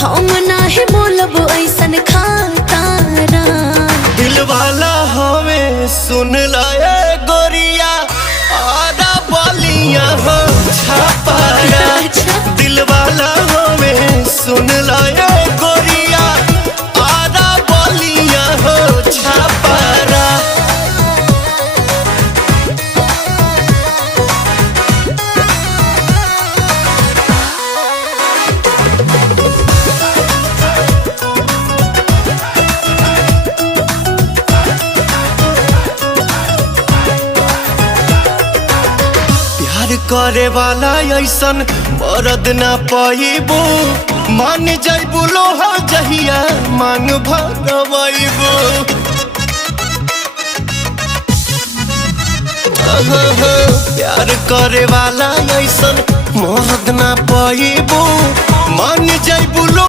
हम नाही बोलब ऐसन खातारा। दिल वाला हमें सुन लाए गोरिया आधा बलिया हो छापारा। दिल वाला हमें सुन लाए गोरिया आधा बलिया हो छापारा। प्यार करे वाला ऐसन मरद ना पाइबो। मान जाइबो लोहा जहिया मांग भरवाइबो। प्यार करे वाला ऐसन मरद ना पाइबो। मान जाइबो।